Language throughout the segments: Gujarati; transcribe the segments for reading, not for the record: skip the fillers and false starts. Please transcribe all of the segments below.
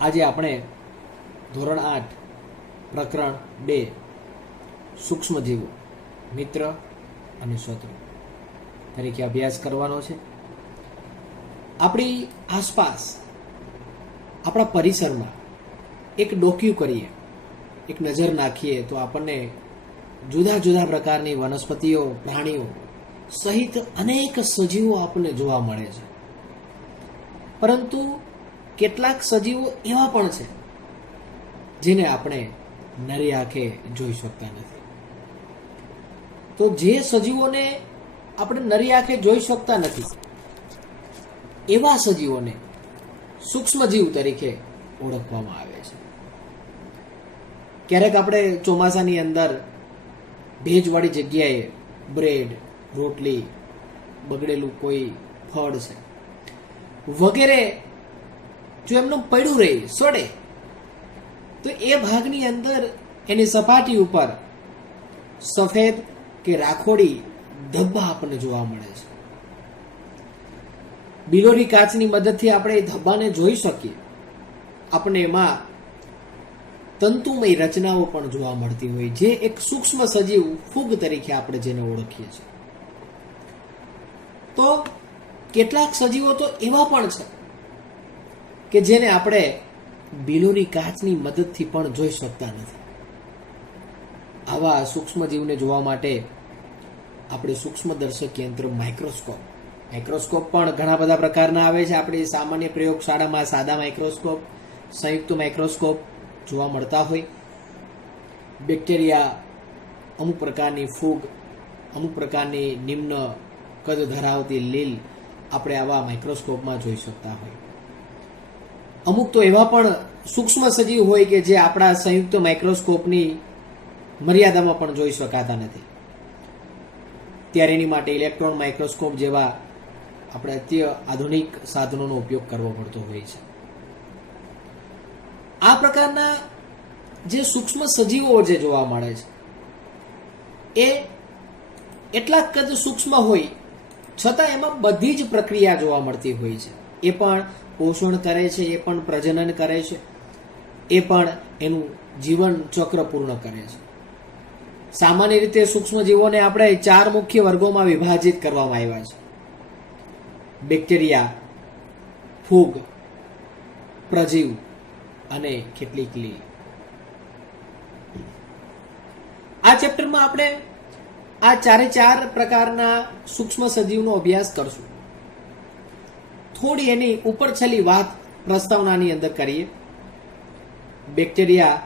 આજે આપણે ધોરણ 8 પ્રકરણ 2 સૂક્ષ્મજીવો મિત્ર અને શત્રુ તરીકે અભ્યાસ કરવાનો છે. આપણી આસપાસ આપણા પરિસરમાં એક ડોક્યુ કરીએ, એક નજર નાખીએ તો આપણને જુદા જુદા પ્રકારની વનસ્પતિઓ, પ્રાણીઓ સહિત અનેક સજીવો આપણને જોવા મળે છે. પરંતુ કેટલાક સજીવો એવા પણ છે જેને આપણે નરી આંખે જોઈ શકતા નથી. તો જે સજીવોને આપણે નરી આંખે જોઈ શકતા નથી એવા સજીવોને સૂક્ષ્મજીવ તરીકે ઓળખવામાં આવે છે. ક્યારેક આપણે ચોમાસાની અંદર ભેજવાળી જગ્યાએ બ્રેડ, રોટલી, બગડેલું કોઈ ફળ છે વગેરે જો એમનું પડ્યું રહે, સડે, તો એ ભાગની અંદર એની સપાટી ઉપર સફેદ કે રાખોડી ધબ્બા આપણને જોવા મળે છે. બિલોરી કાચની મદદથી આપણે એ ધબ્બાને જોઈ શકીએ. આપણને એમાં તંતુમય રચનાઓ પણ જોવા મળતી હોય, જે એક સૂક્ષ્મ સજીવ ફૂગ તરીકે આપણે જેને ઓળખીએ છીએ. તો કેટલાક સજીવો તો એવા પણ છે કે જેને આપણે બિલોરી કાચની મદદથી પણ જોઈ શકતા નથી. આવા સૂક્ષ્મજીવને જોવા માટે આપણે સૂક્ષ્મદર્શક યંત્ર માઇક્રોસ્કોપ પણ ઘણા બધા પ્રકારના આવે છે. આપણી સામાન્ય પ્રયોગશાળામાં સાદા માઇક્રોસ્કોપ, સંયુક્ત માઇક્રોસ્કોપ જોવા મળતા હોય. બેક્ટેરિયા, અમુક પ્રકારની ફૂગ, અમુક પ્રકારની નિમ્ન કદ ધરાવતી લીલ આપણે આવા માઇક્રોસ્કોપમાં જોઈ શકતા હોય. અમુક તો એવા પણ સૂક્ષ્મ સજીવ હોય કે જે આપણા સંયુક્ત માઇક્રોસ્કોપની મર્યાદામાં પણ જોઈ શકાતા નથી. ત્યારે એની માટે ઇલેક્ટ્રોન માઇક્રોસ્કોપ જેવા આપણે અત્ય આધુનિક સાધનોનો ઉપયોગ કરવો પડતો હોય છે. આ પ્રકારના જે સૂક્ષ્મ સજીવો જે જોવા મળે છે એ એટલા કદ સૂક્ષ્મ હોય છતાં એમાં બધી જ પ્રક્રિયા જોવા મળતી હોય છે. એ પણ પોષણ કરે છે, એ પણ પ્રજનન કરે છે, એ પણ એનું જીવન ચક્ર પૂર્ણ કરે છે. સામાન્ય રીતે સૂક્ષ્મજીવોને આપણે 4 મુખ્ય વર્ગોમાં વિભાજિત કરવામાં આવ્યા છે: બેક્ટેરિયા, ફૂગ, પ્રજીવ અને કેટલીક લીલ. આ ચેપ્ટરમાં આપણે આ 4 પ્રકારના સૂક્ષ્મ સજીવનો અભ્યાસ કરશું. થોડી એની ઉપરછલી વાત પ્રસ્તાવનાની અંદર કરીએ. બેક્ટેરિયા,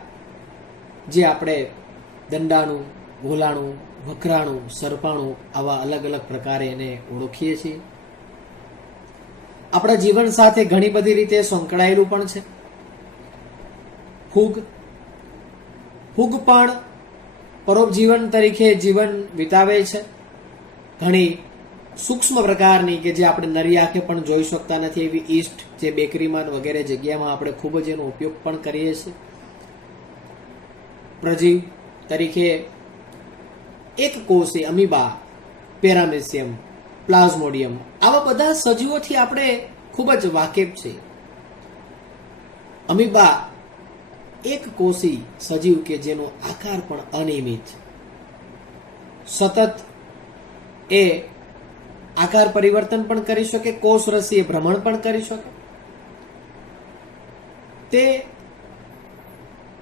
જે આપણે દંડાણુ, ગોલાણુ, વકરાણુ, સર્પાણુ આવા અલગ અલગ પ્રકારે એને ઓળખીએ છીએ. આપણા જીવન સાથે ઘણી બધી રીતે સંકળાયેલું પણ છે. ફૂગ પણ પરોપજીવન તરીકે જીવન વિતાવે છે. ઘણી સૂક્ષ્મ પ્રકારની કે જે આપણે નરી આંખે પણ જોઈ શકતા નથી એવી ઈસ્ટ, જે બેકરીમાં વગેરે જગ્યામાં આપણે ખૂબ જ એનો ઉપયોગ પણ કરીએ છીએ. પ્રજીવ તરીકે એક કોષી અમીબા, પેરામેસિયમ, પ્લાઝ્મોડિયમ આવા બધા સજીવોથી આપણે ખૂબ જ વાકેફ છીએ. અમીબા એક કોષી સજીવ કે જેનો આકાર પણ અનિયમિત, સતત એ આકાર પરિવર્તન પણ કરી શકે, કોષ રસીય ભ્રમણ પણ કરી શકે. તે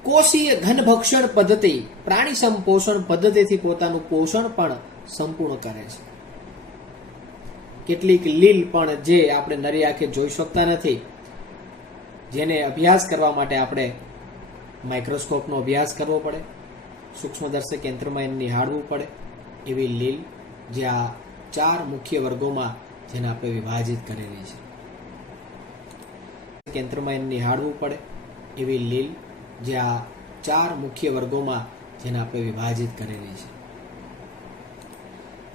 કોષીય ઘનભક્ષણ પદ્ધતિ, પ્રાણી સંપોષણ પદ્ધતિથી પોતાનું પોષણ પણ સંપૂર્ણ કરે છે. કેટલીક લીલ પણ જે આપણે નરી આંખે જોઈ શકતા નથી, જેને અભ્યાસ કરવા માટે આપણે માઇક્રોસ્કોપનો અભ્યાસ કરવો પડે, સૂક્ષ્મદર્શક યંત્રમાં એને નિહાળવું પડે, એવી લીલ જે આ 4 મુખ્ય વર્ગોમાં જેને આપણે વિભાજિત કરેલી છે. યંત્રમાં એને નિહાળવું પડે એવી લીલ જે આ 4 મુખ્ય વર્ગોમાં જેને આપણે વિભાજિત કરેલી છે.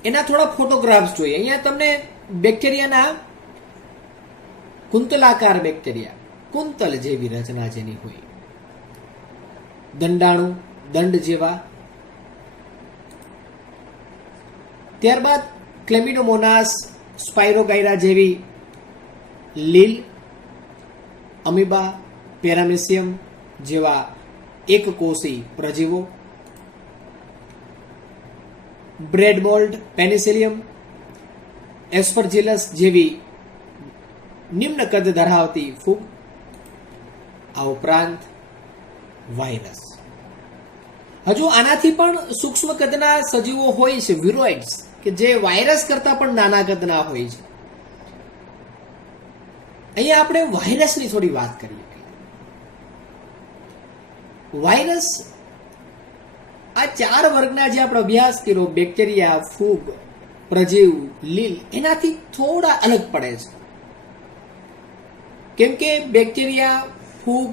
એના થોડા ફોટોગ્રાફ્સ જોઈએ. અહીંયા તમને બેક્ટેરિયાના કુંતલાકાર બેક્ટેરિયા, કુંતલ જેવી રચના જેની હોય, દંડાણુ, દંડ જેવા, ત્યારબાદ ક્લેમિડોમોનાસ, સ્પાઇરોગાયરા જેવી લીલ, અમીબા, પેરામેસિયમ જેવા એકકોષી પ્રજીવો, બ્રેડ મોલ્ડ, પેનિસિલિયમ, એસ્પરજીલસ જેવી નિમ્ન કદ ધરાવતી ફૂગ, આ ઉપરાંત વાયરસ. હજુ આનાથી પણ સૂક્ષ્મ કદના સજીવો હોય છે, વિરોઇડ્સ, કે જે વાયરસ કરતા પણ નાના કદના હોય છે. અહીંયા આપણે વાયરસની થોડી વાત કરીએ. વાયરસ આ 4 વર્ગના જે આપણે અભ્યાસ કર્યો, બેક્ટેરિયા, ફૂગ, પ્રજીવ, લીલ, એનાથી થોડા અલગ પડે છે. કેમ કે બેક્ટેરિયા, ફૂગ,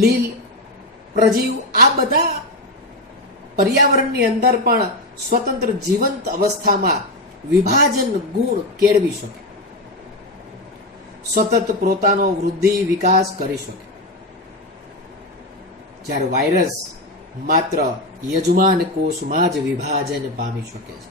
લીલ, પ્રજીવ આ બધા પર્યાવરણની અંદર પણ સ્વતંત્ર જીવંત અવસ્થામાં વિભાજન ગુણ કેળવી શકે, સતત પોતાનો વૃદ્ધિ વિકાસ કરી શકે. જ્યારે વાયરસ માત્ર યજમાન કોષમાં જ વિભાજન પામી શકે છે.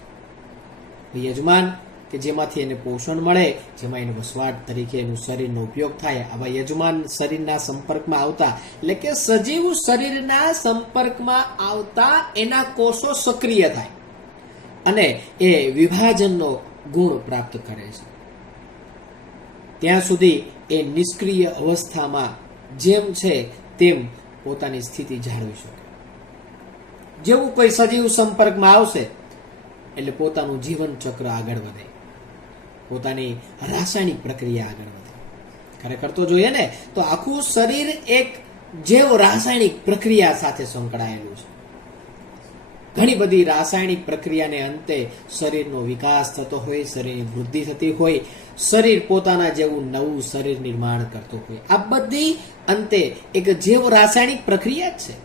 યજમાન કે જેમાંથી એને પોષણ મળે, જેમાં એને વસવાટ તરીકે એનું શરીરનો ઉપયોગ થાય, આવા યજમાન શરીરના સંપર્કમાં આવતા, એટલે કે સજીવ શરીરના સંપર્કમાં આવતા એના કોષો સક્રિય થાય અને એ વિભાજનનો ગુણ પ્રાપ્ત કરે છે. ત્યાં સુધી એ નિષ્ક્રિય અવસ્થામાં જેમ છે તેમ પોતાની સ્થિતિ જાળવી શકે. જેવું કોઈ સજીવ સંપર્કમાં આવશે એટલે પોતાનું જીવન ચક્ર આગળ વધે, પોતાની રાસાયણિક પ્રક્રિયા આગળ વધે. ખરેખર તો જોઈએ ને તો આખું શરીર એક જૈવ રાસાયણિક પ્રક્રિયા સાથે સંકળાયેલું છે. ઘણી બધી રાસાયણિક પ્રક્રિયાને અંતે શરીરનો વિકાસ થતો હોય, શરીરની વૃદ્ધિ થતી હોય, શરીર પોતાના જેવું નવું શરીર નિર્માણ કરતું હોય. આ બધી અંતે એક જૈવ રાસાયણિક પ્રક્રિયા જ છે.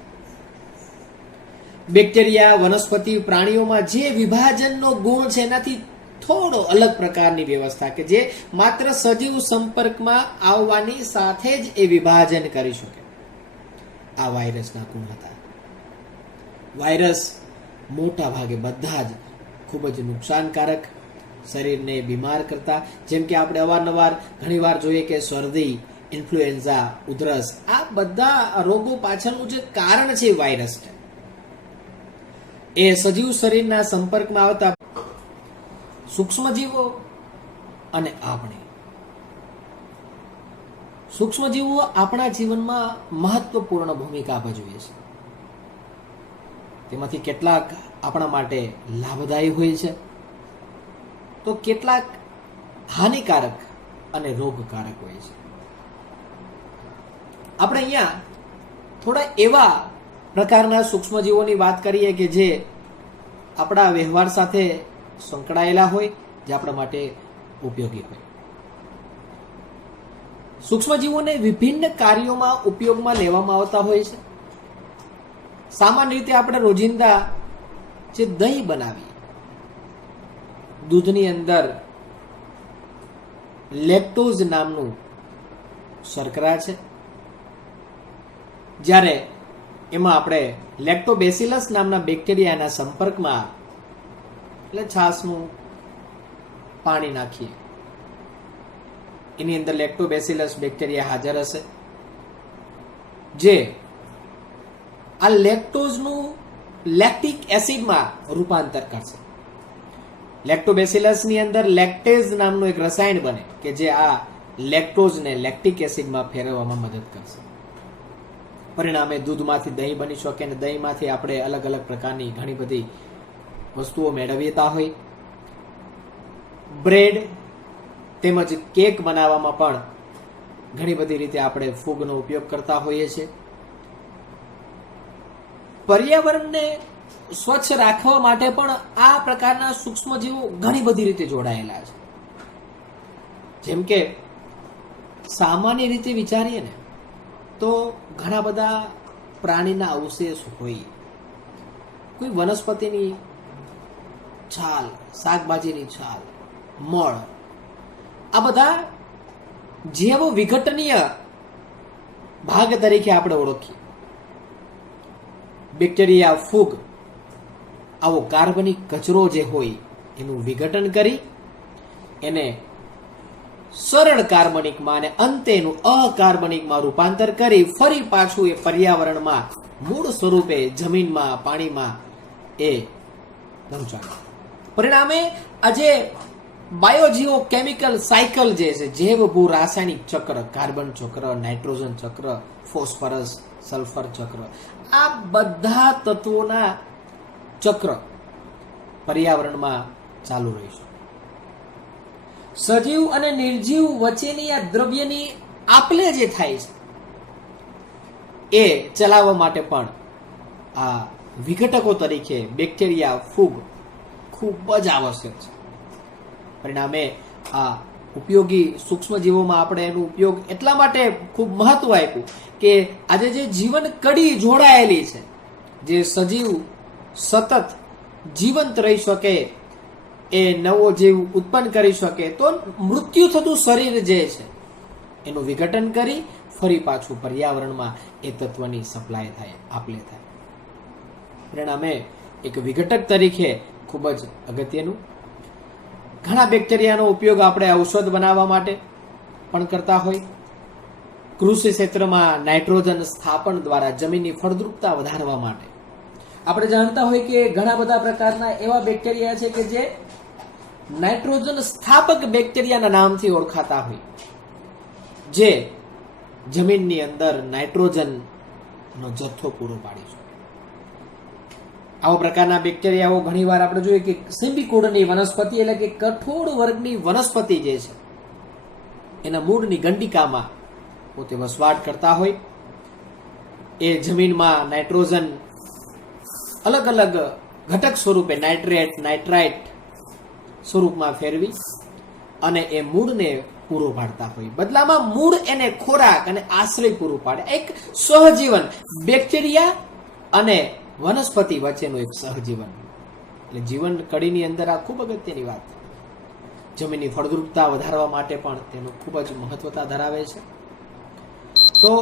બેક્ટેરિયા, વનસ્પતિ, પ્રાણીઓમાં જે વિભાજનનો ગુણ છે એનાથી થોડો અલગ પ્રકારની વ્યવસ્થા કે જે માત્ર સજીવ સંપર્કમાં આવવાની સાથે જ એ વિભાજન કરી શકે. આ વાયરસના ગુણ હતા. વાયરસ મોટા ભાગે બધા જ ખૂબ જ નુકસાનકારક, શરીરને બીમાર કરતા, જેમ કે આપણે અવારનવાર ઘણીવાર જોઈએ કે શરદી, ઇન્ફ્લુએન્ઝા, ઉધરસ, આ બધા રોગો પાછળનું જે કારણ છે વાયરસ છે. એ સજીવ શરીરના સંપર્કમાં આવતા સૂક્ષ્મજીવો અને આપણે. સૂક્ષ્મજીવો આપણા જીવનમાં મહત્વપૂર્ણ ભૂમિકા ભજવે છે. તેમાંથી કેટલાક આપણા માટે લાભદાયી હોય છે તો કેટલાક હાનિકારક અને રોગકારક હોય છે. આપણે અહીંયા થોડા એવા પ્રકારના સૂક્ષ્મજીવોની વાત કરીએ કે જે આપણા વ્યવહાર સાથે સંકળાયેલા હોય, જે આપણા માટે ઉપયોગી હોય. સૂક્ષ્મજીવોને વિભિન્ન કાર્યોમાં ઉપયોગમાં લેવામાં આવતા હોય છે. સામાન્ય રીતે આપણે રોજિંદા જે દહીં બનાવીએ, દૂધની અંદર લેક્ટોઝ નામનું શર્કરા છે. જ્યારે એમાં આપણે લેક્ટોબેસિલસ નામના બેક્ટેરિયાના સંપર્કમાં, એટલે છાશનું પાણી નાખીએ, એની અંદર લેક્ટોબેસિલસ બેક્ટેરિયા હાજર હશે, જે આ લેક્ટોઝનું લેક્ટિક એસિડમાં રૂપાંતર કરશે. લેક્ટોબેસિલસની અંદર લેક્ટેઝ નામનું એક રસાયણ બને કે જે આ લેક્ટોઝને લેક્ટિક એસિડમાં ફેરવવામાં મદદ કરશે. પરિણામે દૂધમાંથી દહીં બની શકે અને દહીંમાંથી આપણે અલગ અલગ પ્રકારની ઘણી બધી વસ્તુઓ મેળવતા હોય. બ્રેડ તેમજ કેક બનાવવામાં પણ ઘણી બધી રીતે આપણે ફૂગનો ઉપયોગ કરતા હોઈએ છીએ. પર્યાવરણને સ્વચ્છ રાખવા માટે પણ આ પ્રકારના સૂક્ષ્મજીવો ઘણી બધી રીતે જોડાયેલા છે. જેમ કે સામાન્ય રીતે વિચારીએ ને તો ઘણા બધા પ્રાણીના અવશેષ હોય, કોઈ વનસ્પતિની છાલ, શાકભાજીની છાલ, મળ, આ બધા જૈવ વિઘટનીય ભાગ તરીકે આપણે ઓળખીએ. બેક્ટેરિયા, ફૂગ આવો કાર્બનિક કચરો જે હોય એનું વિઘટન કરી એને સરળ કાર્બનિકમાં અને અંતે એનું અકાર્બનિકમાં રૂપાંતર કરી ફરી પાછું એ પર્યાવરણમાં મૂળ સ્વરૂપે જમીનમાં પાણીમાં એ પહોંચાડે. પરિણામે આજે બાયોજીઓ કેમિકલ સાયકલ જે છે, જૈવ ભૂ રાસાયણિક ચક્ર, કાર્બન ચક્ર, નાઇટ્રોજન ચક્ર, ફોસ્ફરસ સલ્ફર ચક્ર, આ બધા તત્વોના ચક્ર પર્યાવરણમાં ચાલુ રહેશે. સજીવ અને નિર્જીવ વચ્ચેની આ દ્રવ્યની આપલે જે થાય છે એ ચલાવવા માટે પણ આ વિઘટકો તરીકે બેક્ટેરિયા, ફૂગ ખૂબ જ આવશ્યક છે. પરિણામે આ ઉપયોગી સૂક્ષ્મજીવોમાં આપણે એનો ઉપયોગ એટલા માટે ખૂબ મહત્વ આપ્યું કે આજે જે જીવન કડી જોડાયેલી છે, જે સજીવ સતત જીવંત રહી શકે, એ નવો જીવ ઉત્પન્ન કરી શકે, તો મૃત્યુ થતું શરીર જે છે એનું વિઘટન કરી ફરી પાછું પર્યાવરણમાં એ તત્વની સપ્લાય થાય, આપલે થાય. પરિણામે એક વિઘટક તરીકે ખૂબ જ અગત્યનું. ઘણા બેક્ટેરિયાનો ઉપયોગ આપણે ઔષધ બનાવવા માટે પણ કરતા હોય. કૃષિ ક્ષેત્રમાં નાઇટ્રોજન સ્થાપન દ્વારા જમીનની ફળદ્રુપતા વધારવા માટે આપણે જાણતા હોય કે ઘણા બધા પ્રકારના એવા બેક્ટેરિયા છે કે જે નાઇટ્રોજન સ્થાપક બેક્ટેરિયાના નામથી ઓળખાતા હોય, જે જમીનની અંદર નાઇટ્રોજનનો જથ્થો પૂરો પાડી છે. આવા પ્રકારના બેક્ટેરિયાઓ ઘણીવાર આપણે જોઈએ કે સિમ્બિકોડની વનસ્પતિ એટલે કે કઠોળ વર્ગની વનસ્પતિ જે છે એના મૂળની ગંડિકામાં પોતે વસવાટ કરતા હોય. એ જમીનમાં નાઇટ્રોજન અલગ અલગ ઘટક સ્વરૂપે નાઇટ્રેટ, નાઇટ્રાઇટ સ્વરૂપમાં ફેરવી અને એ મૂળને પૂરો પાડતા હોય. બદલામાં મૂળ એને ખોરાક અને આશ્રય પૂરું પાડે. એક સહજીવન બેક્ટેરિયા અને વનસ્પતિ વચ્ચેનું એક સહજીવન, એટલે જીવન કડીની અંદર આ ખૂબ અગત્યની વાત. જમીનની ફળદ્રુપતા વધારવા માટે પણ તેનું ખૂબ જ મહત્વતા ધરાવે છે. તો